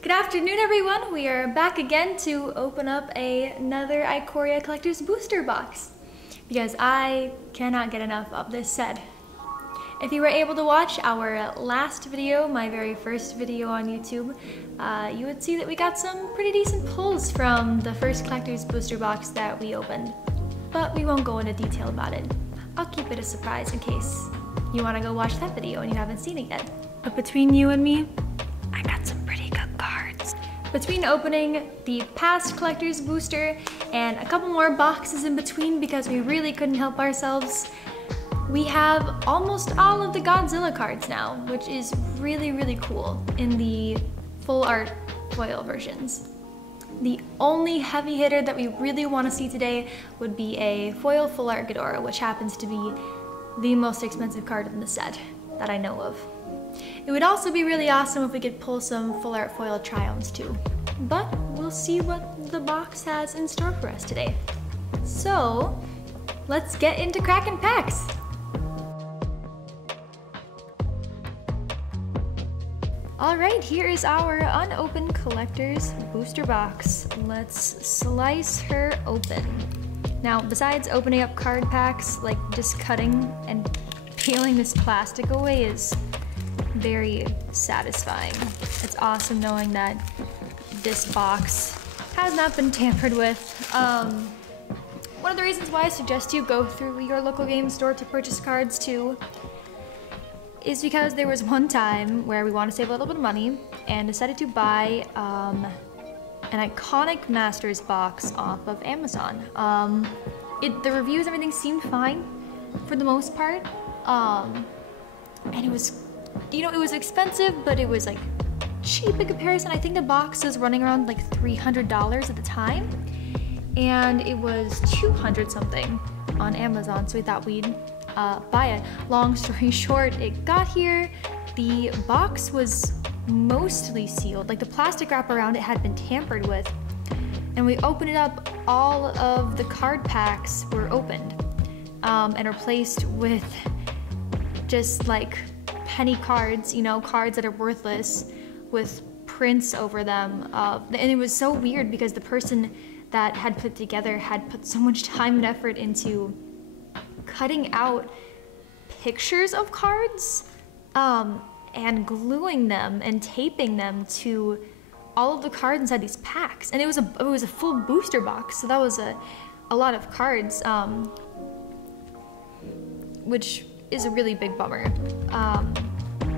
Good afternoon, everyone. We are back again to open up another Ikoria Collector's Booster Box because I cannot get enough of this set. If you were able to watch our last video, my very first video on YouTube, you would see that we got some pretty decent pulls from the first Collector's Booster Box that we opened. But we won't go into detail about it. I'll keep it a surprise in case you want to go watch that video and you haven't seen it yet. But between you and me, I got some pretty good cards. Between opening the past Collector's Booster and a couple more boxes in between because we really couldn't help ourselves, we have almost all of the Godzilla cards now, which is really, really cool in the full art foil versions. The only heavy hitter that we really want to see today would be a foil full art Ghidorah, which happens to be the most expensive card in the set that I know of. It would also be really awesome if we could pull some full art foil Triumphs too. But we'll see what the box has in store for us today. So let's get into cracking packs. Alright, here is our unopened Collector's Booster Box. Let's slice her open. Now, besides opening up card packs, like just cutting and peeling this plastic away is very satisfying. It's awesome knowing that this box has not been tampered with. One of the reasons why I suggest you go through your local game store to purchase cards too is because there was one time where we wanted to save a little bit of money and decided to buy an iconic Masters box off of Amazon. The reviews, everything seemed fine for the most part, and it was, you know, it was expensive, but it was like cheap in comparison. I think the box was running around like $300 at the time, and it was $200 something on Amazon, so we thought we'd buy it. Long story short, it got here, the box was mostly sealed, like the plastic wrap around it had been tampered with, and we opened it up, all of the card packs were opened and replaced with just like penny cards, you know, cards that are worthless with prints over them, and it was so weird because the person that had put together had put so much time and effort into cutting out pictures of cards and gluing them and taping them to all of the cards inside these packs, and it was a full booster box, so that was a lot of cards, which is a really big bummer.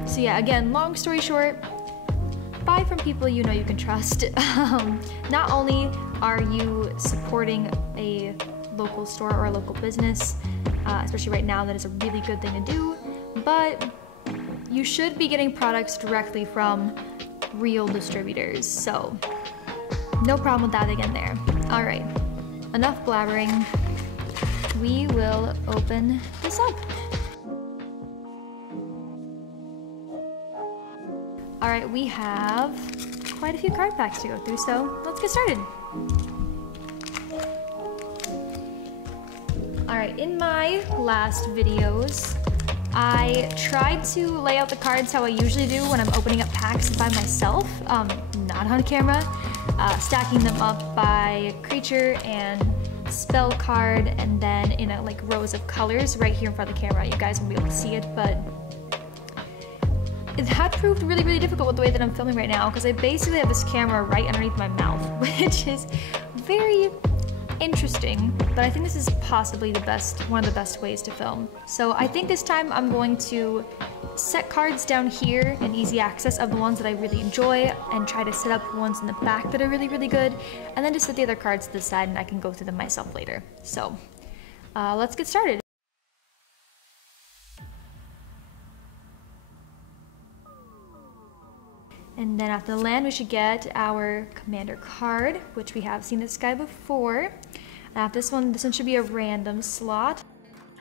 So yeah, again, long story short, buy from people you know you can trust. Not only are you supporting a local store or a local business, especially right now, that is a really good thing to do, but you should be getting products directly from real distributors, so no problem with that again there. All right, enough blabbering. We will open this up. All right, we have quite a few card packs to go through, so let's get started. All right, in my last videos, I tried to lay out the cards how I usually do when I'm opening up packs by myself, not on camera, stacking them up by creature and spell card, and then in like rows of colors right here in front of the camera. You guys won't be able to see it, but it had proved really, really difficult with the way that I'm filming right now, because I basically have this camera right underneath my mouth, which is very interesting, but I think this is possibly one of the best ways to film. So I think this time I'm going to set cards down here in easy access of the ones that I really enjoy, and try to set up ones in the back that are really, really good, and then just set the other cards to the side and I can go through them myself later. So let's get started. And then after the land, we should get our commander card, which we have seen this guy before. After this one should be a random slot.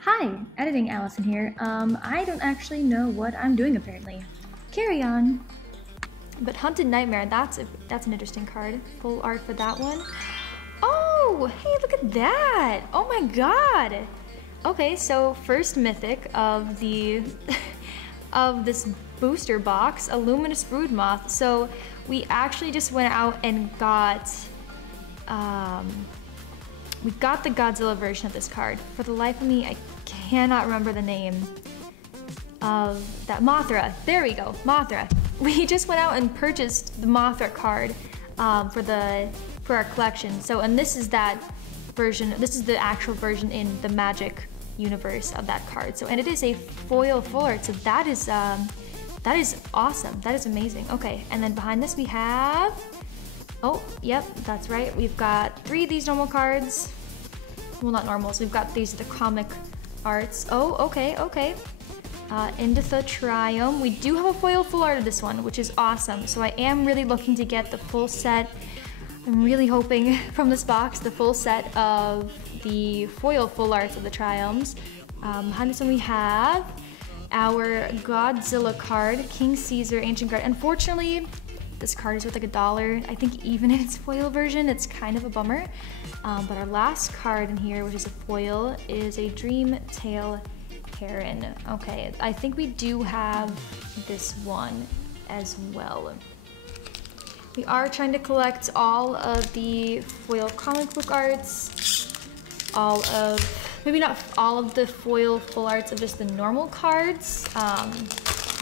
Hi, editing Allison here. I don't actually know what I'm doing apparently. Carry on. But Hunted Nightmare, that's an interesting card. Full art for that one. Oh, hey, look at that. Oh my god. Okay, so first mythic of the of this booster box, a luminous broodmoth. So we actually just went out and got, we got the Godzilla version of this card. For the life of me, I cannot remember the name of that. Mothra. There we go, Mothra. We just went out and purchased the Mothra card for our collection. So, and this is that version. This is the actual version in the Magic universe of that card. So, and it is a foil full art. So that is awesome. That is amazing. Okay, and then behind this we have. Oh, yep, that's right. We've got 3 of these normal cards. Well, not normals. We've got these are the comic arts. Oh, okay, okay. Inditha Triome. We do have a foil full art of this one, which is awesome. So I am really looking to get the full set. I'm really hoping from this box the full set of the foil full arts of the Triomes. Behind this one we have our Godzilla card, King Caesar Ancient Guard. Unfortunately, this card is worth like $1. I think even in its foil version, it's kind of a bummer. But our last card in here, which is a foil, is a Dream Tail Heron. Okay, I think we do have this one as well. We are trying to collect all of the foil comic book arts, all of, maybe not all of the foil full arts of just the normal cards,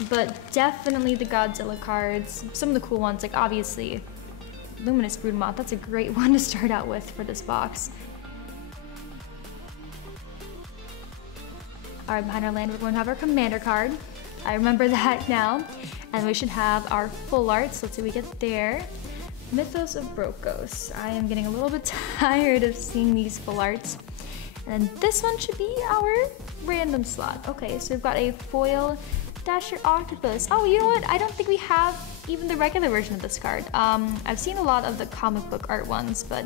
but definitely the Godzilla cards. Some of the cool ones, like obviously Luminous Broodmoth, that's a great one to start out with for this box. Alright, behind our land we're going to have our Commander card. I remember that now. And we should have our full arts. Let's see what we get there. Mythos of Brokos. I am getting a little bit tired of seeing these full arts. And this one should be our random slot. Okay, so we've got a foil Dasher Octopus. Oh, you know what? I don't think we have even the regular version of this card. I've seen a lot of the comic book art ones, but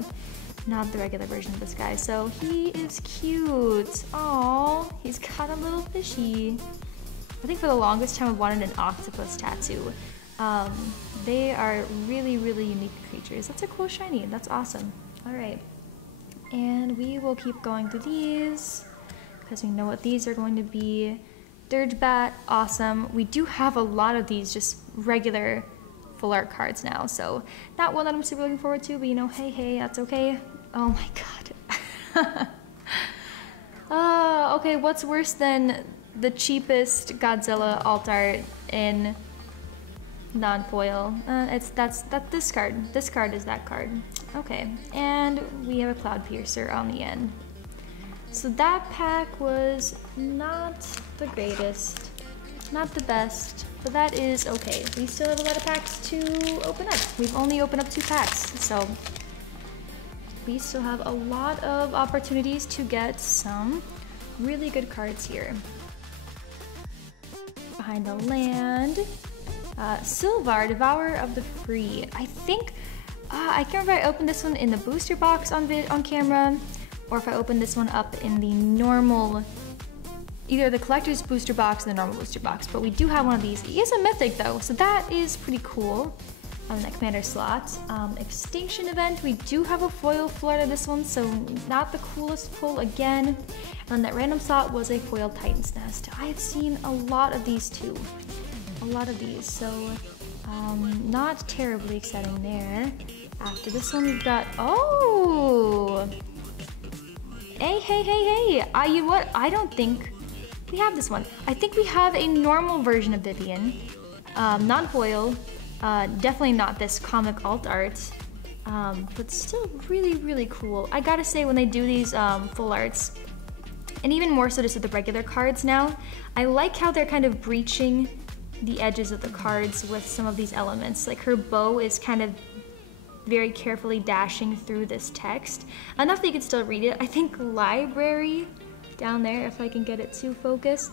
not the regular version of this guy. So he is cute. Oh, he's got a little fishy. I think for the longest time I wanted an octopus tattoo. They are really, really unique creatures. That's a cool shiny. That's awesome. All right. And we will keep going through these because we know what these are going to be. Dirgebat, awesome. We do have a lot of these just regular full art cards now, so not one that I'm super looking forward to, but you know, hey, that's okay. Oh my god. Okay, what's worse than the cheapest Godzilla alt art in non-foil? That's this card. This card is that card. Okay, and we have a Cloud Piercer on the end. So that pack was not the greatest, not the best, but that is okay. We still have a lot of packs to open up. We've only opened up 2 packs, so we still have a lot of opportunities to get some really good cards here. Behind the land, Sylvar, Devourer of the Free. I think, I can't remember if I opened this one in the booster box on camera, or if I opened this one up in the normal, either the collector's booster box or the normal booster box, but we do have one of these. He is a mythic though, so that is pretty cool on that commander slot. Extinction Event, we do have a foil floor to this one, so not the coolest pull again. And that random slot was a foil Titan's Nest. I have seen a lot of these too. A lot of these, so not terribly exciting there. After this one we've got, oh! Hey. You know what? I don't think we have this one. I think we have a normal version of Vivian. Non-foil. Definitely not this comic alt art. But still really, really cool. I gotta say, when they do these full arts, and even more so just with the regular cards now, I like how they're kind of breaching the edges of the cards with some of these elements. Like her bow is kind of very carefully dashing through this text. Enough that you can still read it. I think library down there, if I can get it to focus,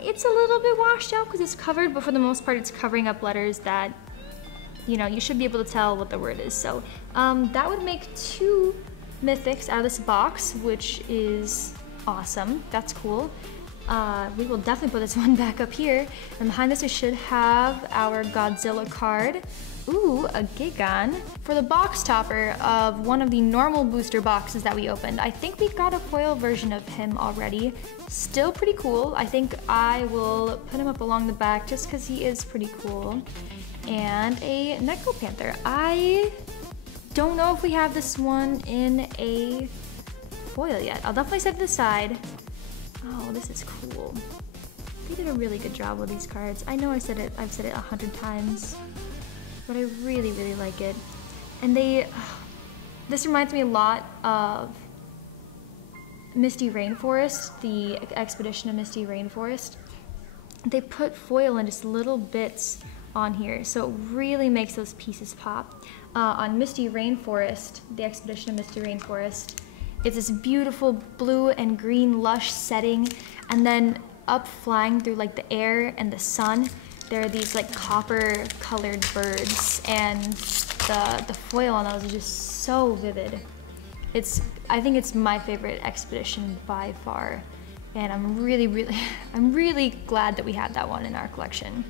it's a little bit washed out because it's covered, but for the most part it's covering up letters that, you know, you should be able to tell what the word is. So that would make 2 mythics out of this box, which is awesome. That's cool. We will definitely put this one back up here. And behind this we should have our Godzilla card. Ooh, a Gigon. For the box topper of one of the normal booster boxes that we opened, I think we got a foil version of him already. Still pretty cool. I think I will put him up along the back just because he is pretty cool. And a Necropanther. I don't know if we have this one in a foil yet. I'll definitely set it aside. Oh, this is cool. They did a really good job with these cards. I know I've said it 100 times, but I really, really like it. And this reminds me a lot of Misty Rainforest, the Expedition of Misty Rainforest. They put foil in just little bits on here, so it really makes those pieces pop. On Misty Rainforest, the Expedition of Misty Rainforest, it's this beautiful blue and green lush setting, and then up flying through like the air and the sun, there are these like copper colored birds, and the foil on those is just so vivid. I think it's my favorite expedition by far, and I'm really glad that we had that one in our collection.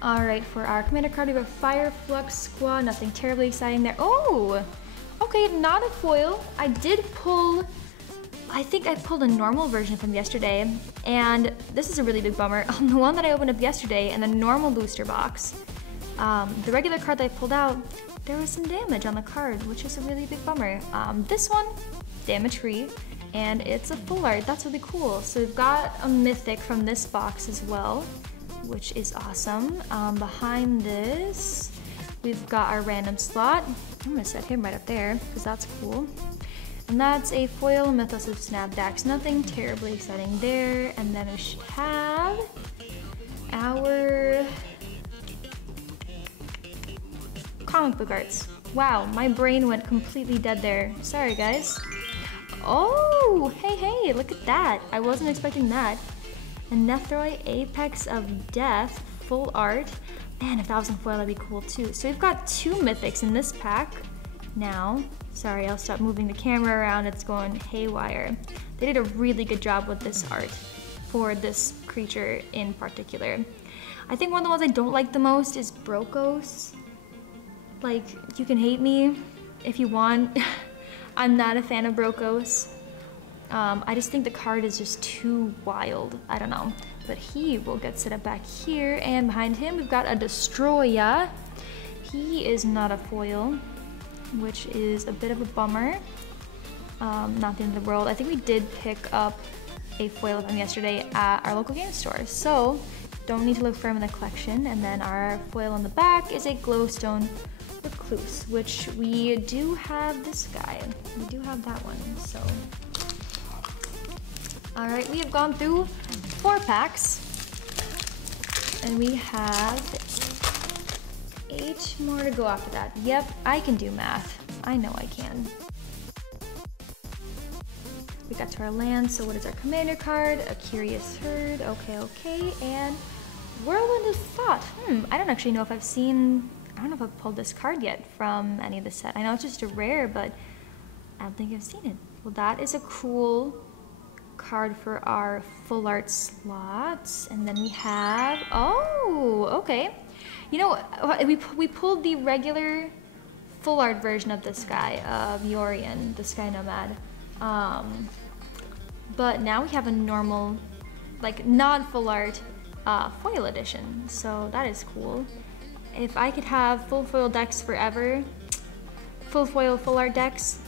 All right, for our commander card, we have a Fire Flux Squad. Nothing terribly exciting there. Oh, okay, not a foil. I think I pulled a normal version from yesterday, and this is a really big bummer. On the one that I opened up yesterday in the normal booster box, the regular card that I pulled out, there was some damage on the card, which is a really big bummer. This one, damage free, and it's a full art. That's really cool. So we've got a mythic from this box as well, which is awesome. Behind this, we've got our random slot. I'm gonna set him right up there because that's cool. And that's a foil Mythos of Snapdax. Nothing terribly exciting there. And then we should have our comic book arts. Wow, my brain went completely dead there. Sorry, guys. Oh, hey, look at that. I wasn't expecting that. And Nethroi Apex of Death, full art. Man, if that was in foil, that'd be cool too. So we've got 2 mythics in this pack now. Sorry, I'll stop moving the camera around. It's going haywire. They did a really good job with this art for this creature in particular. I think one of the ones I don't like the most is Brokos. Like, you can hate me if you want. I'm not a fan of Brokos. I just think the card is just too wild. I don't know. But he will get set up back here, and behind him we've got a Destroya. He is not a foil, which is a bit of a bummer. Not the end of the world. I think we did pick up a foil of him yesterday at our local game store, so don't need to look for him in the collection. And then our foil on the back is a Glowstone Recluse, which we do have this guy. We do have that one, so. All right, we have gone through 4 packs, and we have 8 more to go after that. Yep, I can do math. I know I can. We got to our land, so what is our commander card? A Curious Herd, okay, and Whirlwind of Thought. I don't actually know if I don't know if I've pulled this card yet from any of the set. I know it's just a rare, but I don't think I've seen it. Well, that is a cool card for our full art slots. And then we have, oh, okay. You know, we pulled the regular full art version of this guy, of Yorion, the Sky Nomad. But now we have a normal, like non-full art foil edition. So that is cool. If I could have full foil decks forever, full foil, full art decks,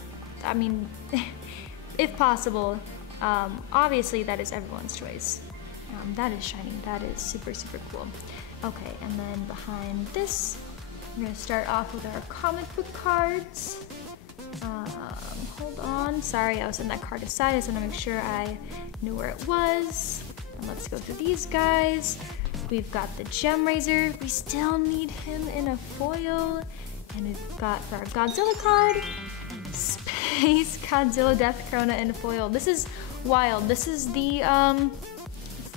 I mean, if possible, obviously that is everyone's choice. That is shiny, that is super, super cool. Okay, and then behind this, we're gonna start off with our comic book cards. Hold on, sorry, I was setting that card aside. I just wanna make sure I knew where it was. And let's go through these guys. We've got the Gem Raiser. We still need him in a foil. And we've got for our Godzilla card, Space Godzilla Death Corona in a foil. This is wild. This is the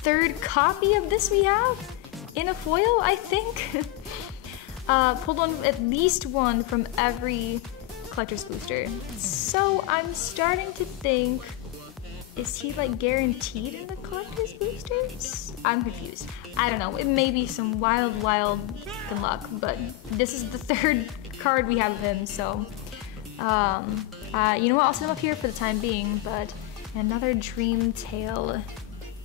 3rd copy of this we have in a foil, I think. Pulled at least one from every collector's booster. So I'm starting to think Is he like guaranteed in the collector's boosters? I'm confused. I don't know. It may be some wild good luck, but this is the third card we have of him, so you know what? I'll set him up here for the time being, but another Dream Tail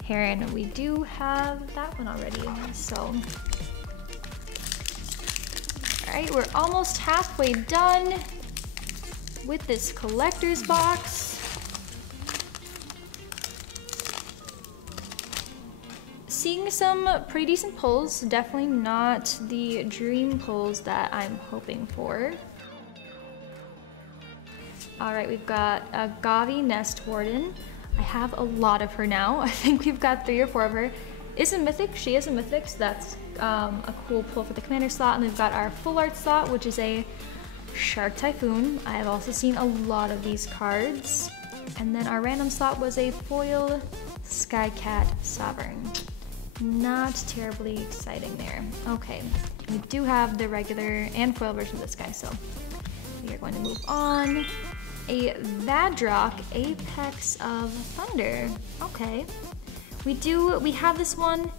Heron. We do have that one already, so. All right, we're almost halfway done with this collector's box. Seeing some pretty decent pulls, definitely not the dream pulls that I'm hoping for. All right, we've got a Gavi Nest Warden. I have a lot of her now. I think we've got 3 or 4 of her. Is a mythic, she is a mythic, so that's a cool pull for the commander slot. And we've got our full art slot, which is a Shark Typhoon. I have also seen a lot of these cards. And then our random slot was a foil Skycat Sovereign. Not terribly exciting there. Okay, we do have the regular and foil version of this guy, so we are going to move on. A Vadrock Apex of Thunder. Okay. We have this one.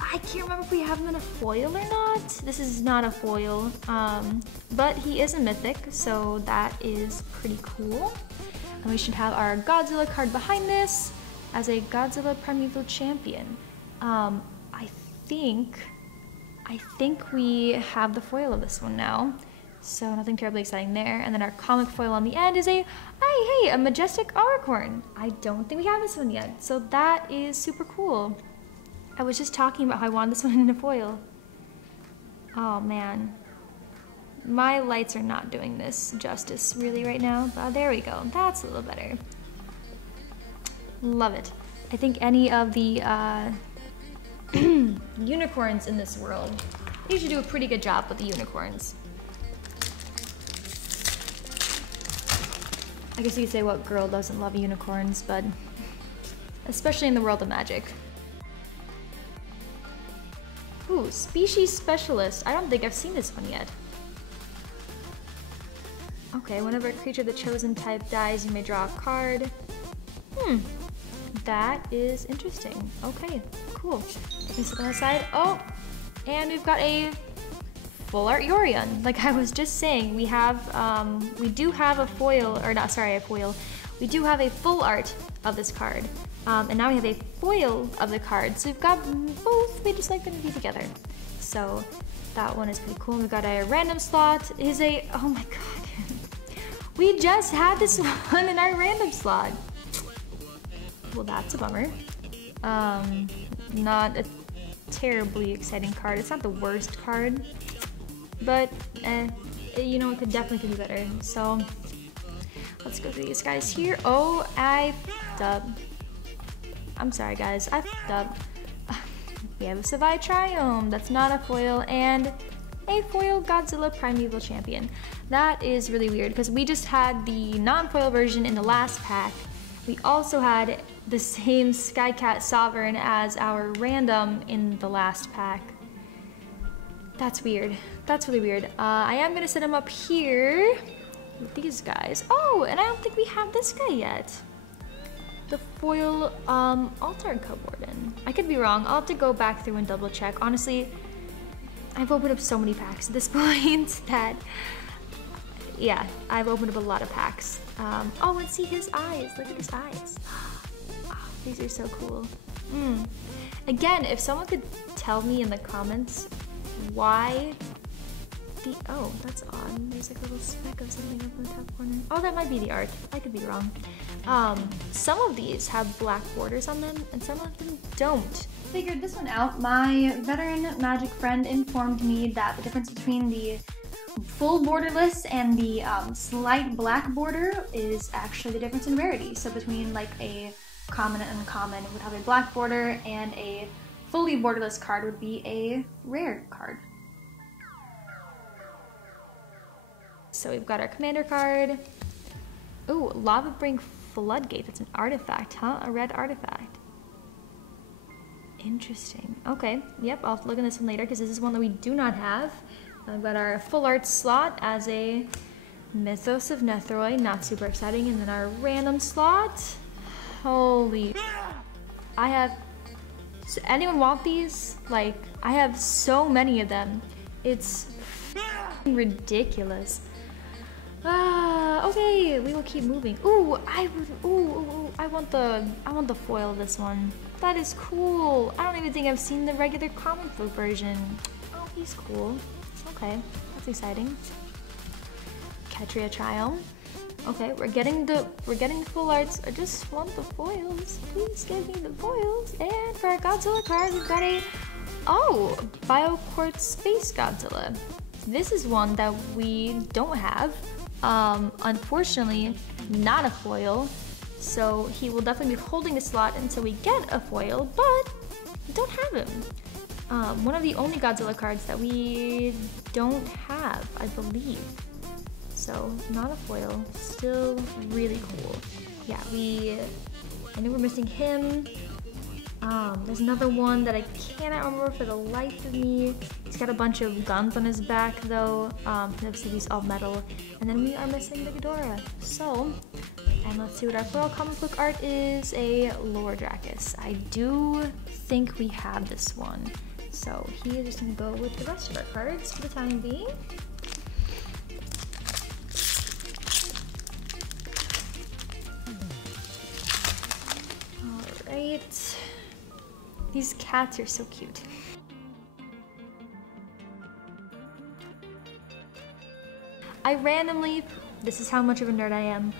I can't remember if we have him in a foil or not. This is not a foil, but he is a mythic, so that is pretty cool. And we should have our Godzilla card behind this as a Godzilla Primeval Champion. I think we have the foil of this one now. So nothing terribly exciting there. And then our comic foil on the end is a Majestic Auricorn. I don't think we have this one yet. So that is super cool. I was just talking about how I wanted this one in a foil. Oh man. My lights are not doing this justice really right now. But there we go. That's a little better. Love it. I think any of the unicorns in this world, they usually do a pretty good job with the unicorns. I guess you could say what girl doesn't love unicorns, but especially in the world of Magic. Ooh, Species Specialist. I don't think I've seen this one yet. Okay, whenever a creature of the chosen type dies, you may draw a card. That is interesting. Okay, cool. Let me set on the side. Oh, and we've got a full art Yorion. Like I was just saying, we have, we do have a foil, or not, sorry, a foil. We do have a full art of this card. And now we have a foil of the card. So we've got both, we just like them to be together. So that one is pretty cool. We've got a random slot. Is a, oh my god. We just had this one in our random slot. Well, that's a bummer. Not a terribly exciting card. It's not the worst card. But, you know, it could definitely be better. So, let's go through these guys here. Oh, I fucked up. I'm sorry, guys. I fucked up. We have a Savai Triome. That's not a foil. And a foil Godzilla Primeval Champion. That is really weird because we just had the non-foil version in the last pack. We also had the same Skycat Sovereign as our random in the last pack. That's weird. That's really weird. I am gonna set him up here with these guys. Oh, and I don't think we have this guy yet. The foil Altar Cub Warden. I could be wrong. I'll have to go back through and double check. Honestly, I've opened up so many packs at this point that, yeah, I've opened up a lot of packs. Oh, and see his eyes. Look at his eyes. Oh, these are so cool. Again, if someone could tell me in the comments why the, oh, that's odd. There's like a little speck of something up in the top corner. Oh, that might be the art. I could be wrong. Some of these have black borders on them and some of them don't. Figured this one out. My veteran Magic friend informed me that the difference between the full borderless and the slight black border is actually the difference in rarity. So between like a common and uncommon, it would have a black border, and a fully borderless card would be a rare card. So we've got our commander card. Ooh, Lava Brink Floodgate. That's an artifact, huh? A red artifact. Interesting. Okay, yep, I'll have to look at this one later because this is one that we do not have. We've got our full art slot as a Mythos of Nethroi, not super exciting, and then our random slot. Holy. I have... So anyone want these? Like, I have so many of them. It's ridiculous. Okay, we will keep moving. Ooh, I want the foil of this one. That is cool. I don't even think I've seen the regular comic book version. Oh, he's cool. Okay, that's exciting. Ikoria trial. Okay, we're getting the full arts. I just want the foils. Please give me the foils. And for our Godzilla card, we've got a BioQuartz Space Godzilla. This is one that we don't have. Unfortunately, not a foil. So he will definitely be holding the slot until we get a foil, but we don't have him. One of the only Godzilla cards that we don't have, I believe. So, not a foil, still really cool. Yeah, I knew we're missing him. There's another one that I cannot remember for the life of me. He's got a bunch of guns on his back though. Obviously he's all metal. And then we are missing the Ghidorah. So, and let's see what our foil comic book art is. A Lord Dracus. I do think we have this one. So he is just gonna go with the rest of our cards for the time being. Alright. These cats are so cute. This is how much of a nerd I am.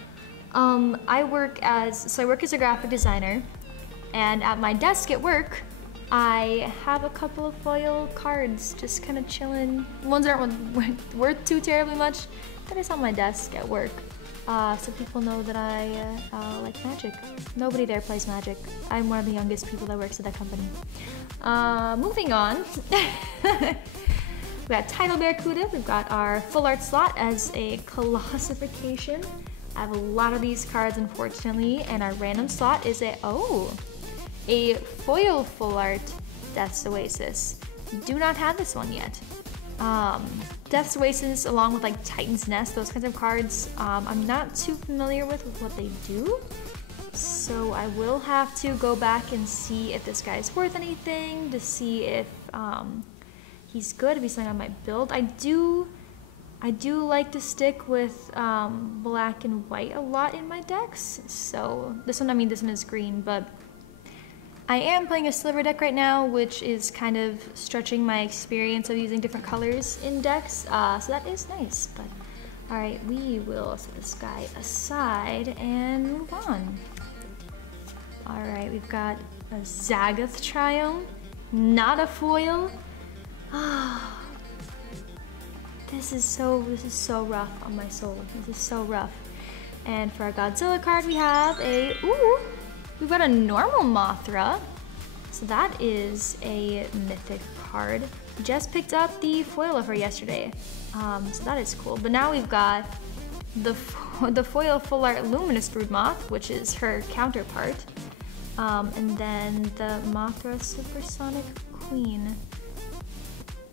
I work as a graphic designer, and at my desk at work, I have a couple of foil cards just kind of chilling. Ones that aren't worth too terribly much, that is on my desk at work. So people know that I like Magic. Nobody there plays Magic. I'm one of the youngest people that works at that company. Moving on. We got Tidal Barracuda. We've got our full art slot as a Colossification. I have a lot of these cards, unfortunately, and our random slot is a foil full art Death's Oasis. Do not have this one yet. Death's Oasis, along with like Titan's Nest, those kinds of cards, I'm not too familiar with what they do. So I will have to go back and see if this guy's worth anything, to see if he's good, if he's something on my build. I do like to stick with black and white a lot in my decks. So this one is green, but I am playing a silver deck right now, which is kind of stretching my experience of using different colors in decks, so that is nice. But alright, we will set this guy aside and move on. Alright, we've got a Zagath Triome, not a foil. This is so rough on my soul. This is so rough. And for our Godzilla card, we have we've got a normal Mothra. So that is a mythic card. Just picked up the foil of her yesterday. So that is cool. But now we've got the foil full art Luminous Broodmoth, which is her counterpart. And then the Mothra Supersonic Queen.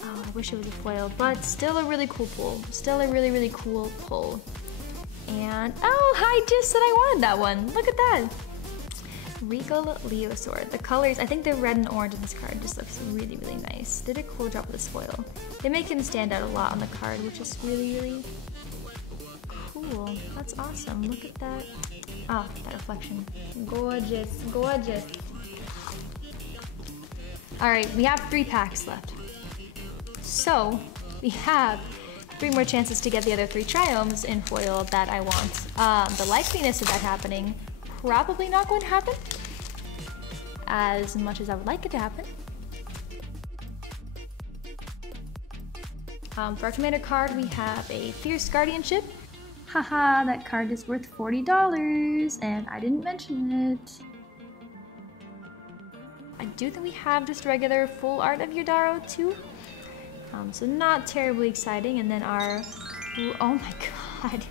Oh, I wish it was a foil, but still a really cool pull. Still a really, really cool pull. And, oh, I just said I wanted that one. Look at that. Regal Leosaur. The colors, I think the red and orange in this card just looks really, really nice. Did a cool job with this foil. They make him stand out a lot on the card, which is really, really cool. That's awesome. Look at that. Oh, that reflection. Gorgeous, gorgeous. All right, we have 3 packs left. So we have 3 more chances to get the other 3 Triomes in foil that I want. The likeliness of that happening, probably not going to happen as much as I would like it to happen. For our commander card, we have a Fierce Guardianship. Haha, that card is worth $40 and I didn't mention it. I do think we have just regular full art of Yodaro too. So not terribly exciting. And then our, oh my god.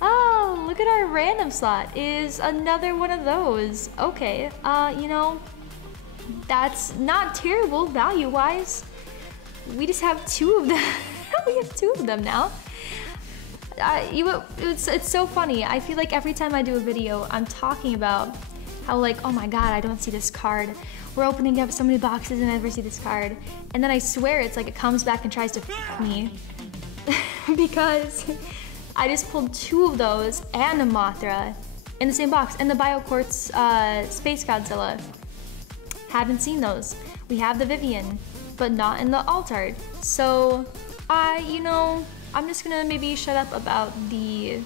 Oh, look at our random slot is another one of those. Okay, you know, that's not terrible value-wise. We just have 2 of them. We have 2 of them now. it's so funny. I feel like every time I do a video, I'm talking about how like, oh my god, I don't see this card. We're opening up so many boxes and I never see this card. And then I swear it's like it comes back and tries to f me. Because I just pulled 2 of those and a Mothra in the same box. And the BioQuartz Space Godzilla. Haven't seen those. We have the Vivian, but not in the alt art. So, you know, I'm just gonna maybe shut up about the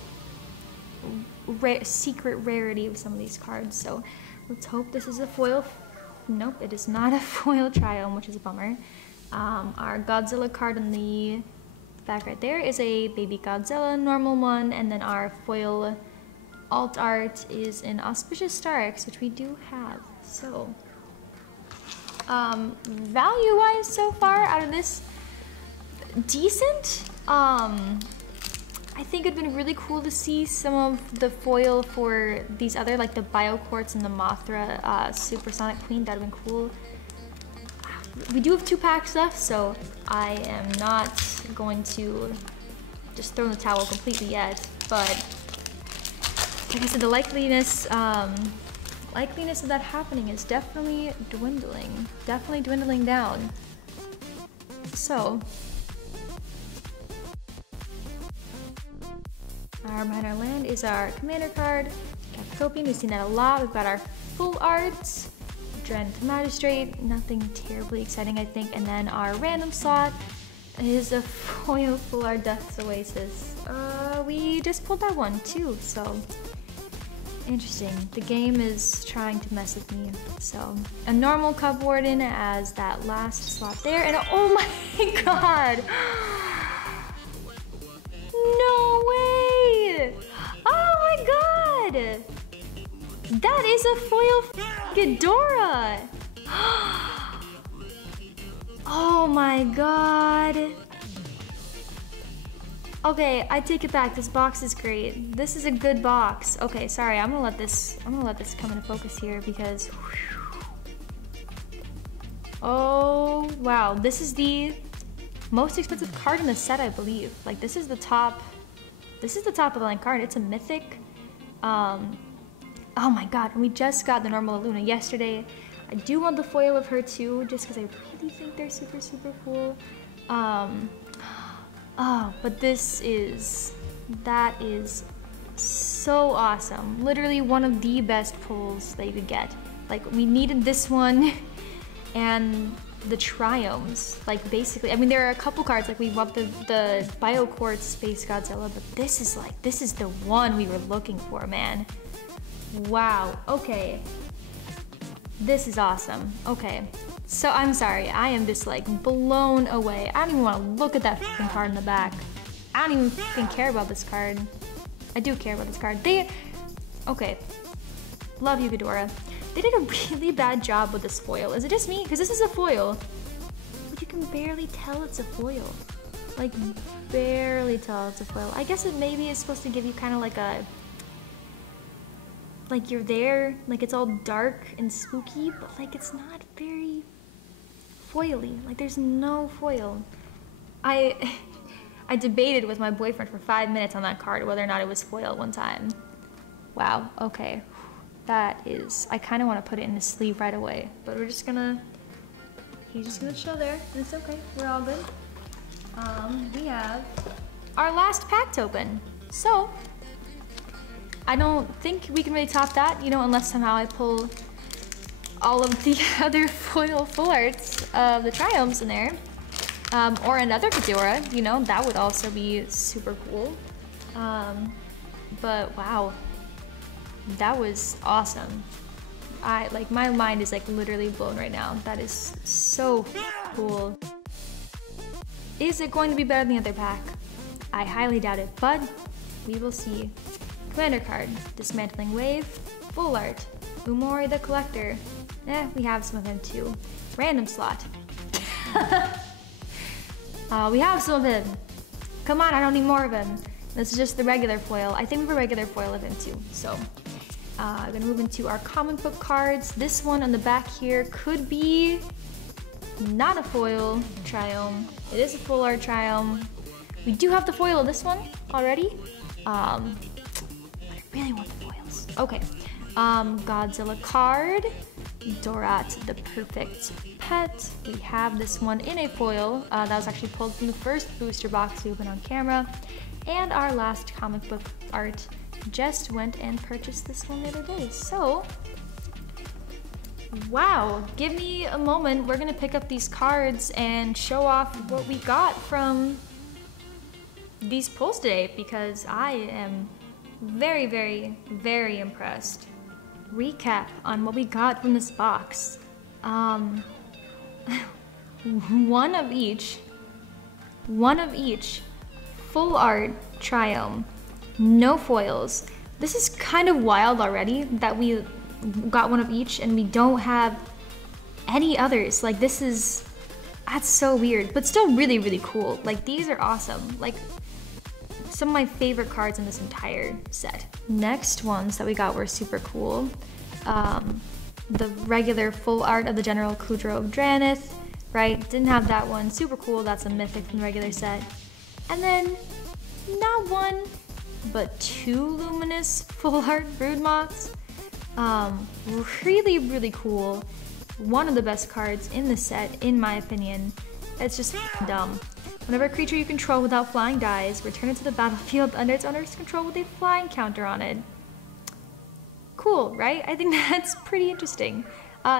secret rarity of some of these cards. So let's hope this is a foil. Nope, it is not a foil Triome, which is a bummer. Our Godzilla card on the back right there is a baby Godzilla, normal one, and then our foil alt art is an Auspicious Star X, which we do have. So, value-wise so far out of this, decent. I think it'd been really cool to see some of the foil for these other, like the BioQuartz and the Mothra Supersonic Queen. That'd have been cool. We do have 2 packs left, so I am not going to just throw in the towel completely yet. But like I said, the likeliness of that happening is definitely dwindling down. So. Our minor land is our commander card, Capcopian. We've seen that a lot. We've got our full arts, Dread Magistrate, nothing terribly exciting, I think. And then our random slot is a foil full art Death's Oasis. We just pulled that one too, so interesting. The game is trying to mess with me. So a normal Cup Warden as that last slot there, and oh my god! No way! Oh my god! That is a foil Ghidorah! Oh my god! Okay, I take it back. This box is great. This is a good box. Okay, sorry. I'm gonna let this come into focus here because. Oh wow! This is the most expensive card in the set, I believe. Like this is the top of the line card. It's a mythic. Oh my god, and we just got the normal Luna yesterday. I do want the foil of her too, just because I really think they're super, super cool. Oh, but that is so awesome. Literally one of the best pulls that you could get. Like we needed this one and the Triomes, like basically, I mean there are a couple cards, like we want the BioQuartz Space Godzilla, but this is the one we were looking for, man. Wow, okay. This is awesome. Okay, so I'm sorry, I am just like blown away. I don't even want to look at that fucking card in the back. I don't even fucking care about this card. I do care about this card. Okay, love you, Ghidorah. They did a really bad job with this foil. Is it just me? Because this is a foil, but you can barely tell it's a foil. Like, barely tell it's a foil. I guess it maybe is supposed to give you kind of like a, like you're there, like it's all dark and spooky, but like it's not very foily. Like there's no foil. I debated with my boyfriend for 5 minutes on that card whether or not it was foil one time. Wow, okay. That is, I kind of want to put it in his sleeve right away, but he's just gonna chill there, and it's okay, we're all good. We have our last pack to open. So, I don't think we can really top that, you know, unless somehow I pull all of the other foil full arts of the Triomes in there. Or another Ghidorah, you know, that would also be super cool. But wow. That was awesome. Like my mind is like literally blown right now. That is so cool. Is it going to be better than the other pack? I highly doubt it, but we will see. Commander card, Dismantling Wave, full art, Umori the Collector. We have some of him too. Random slot. We have some of him. Come on, I don't need more of him. This is just the regular foil. I think we have a regular foil of him too, so. I'm gonna move into our comic book cards. This one on the back here could be not a foil Triome. It is a full art Triome. We do have the foil of this one already. But I really want the foils. Okay. Godzilla card. Dorat, the perfect pet. We have this one in a foil. That was actually pulled from the first booster box we opened on camera. And our last comic book art just went and purchased this one the other day. So, wow, give me a moment. We're gonna pick up these cards and show off what we got from these pulls today because I am very, very, very impressed. Recap on what we got from this box. One of each, full art Triome, no foils. This is kind of wild already that we got one of each and we don't have any others. Like that's so weird, but still really, really cool. Like these are awesome. Like some of my favorite cards in this entire set. Next ones that we got were super cool. The regular full art of the General Kudro of Dranith, right? Didn't have that one. Super cool. That's a mythic from the regular set. And then not one, but two luminous full art Broodmoths. Really, really cool. One of the best cards in the set, in my opinion. It's just dumb. Whenever a creature you control without flying dies, return it to the battlefield under its owner's control with a flying counter on it. Cool, right? I think that's pretty interesting.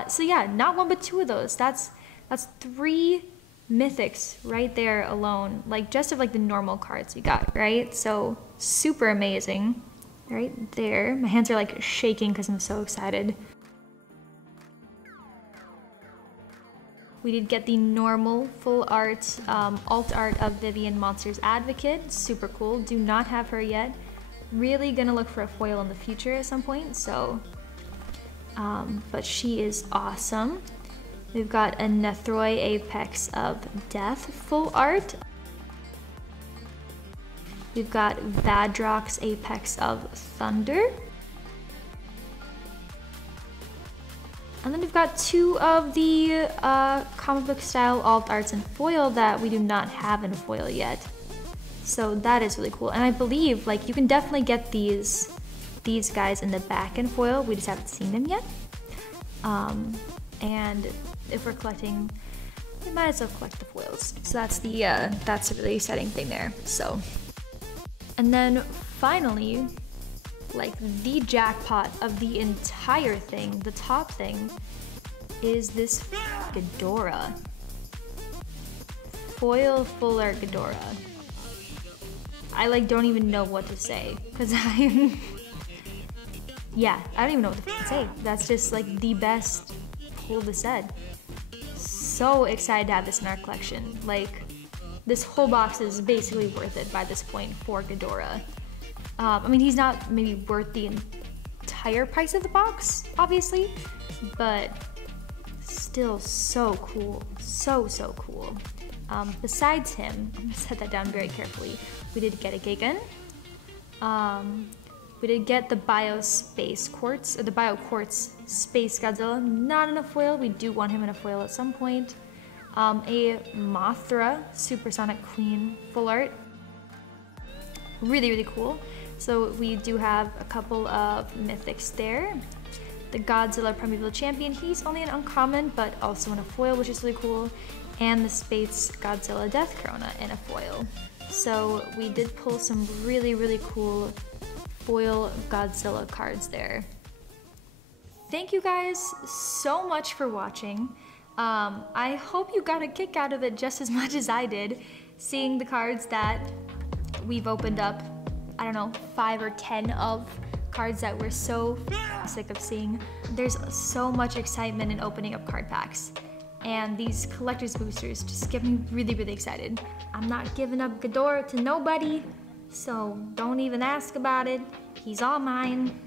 So yeah, not one but two of those. That's three mythics right there alone. Like just of like the normal cards we got, right? So super amazing. Right there. My hands are like shaking because I'm so excited. We did get the normal full art, alt art of Vivian Monsters Advocate. Super cool. Do not have her yet. Really gonna look for a foil in the future at some point, so. But she is awesome. We've got a Nethroi Apex of Death full art. We've got Vadrox Apex of Thunder. And then we've got two of the comic book style alt arts in foil that we do not have in foil yet. So that is really cool. And I believe like you can definitely get these guys in the back in foil. We just haven't seen them yet. And if we're collecting, we might as well collect the foils. So that's a really exciting thing there. So. And then finally, like the jackpot of the entire thing, the top thing, is this Ghidorah. Foil full art Ghidorah. I like don't even know what to say, because yeah, I don't even know what to say. That's just like the best pull of the set. So excited to have this in our collection. Like, this whole box is basically worth it by this point for Ghidorah. I mean, he's not maybe worth the entire price of the box, obviously, but still so cool. So cool. Besides him, I'm gonna set that down very carefully. We did get a Gigan. We did get the Bio Quartz Space Godzilla, not in a foil. We do want him in a foil at some point. A Mothra Supersonic Queen full art. Really, really cool. So we do have a couple of mythics there. The Godzilla Primeval Champion, he's only an uncommon, but also in a foil, which is really cool. And the Space Godzilla Death Corona in a foil. So we did pull some really, really cool foil Godzilla cards there. Thank you guys so much for watching. I hope you got a kick out of it just as much as I did, seeing the cards that we've opened up, I don't know, 5 or 10 of cards that we're so sick of seeing. There's so much excitement in opening up card packs, and these collector's boosters just get me really, really excited. I'm not giving up Ghidorah to nobody, so don't even ask about it. He's all mine.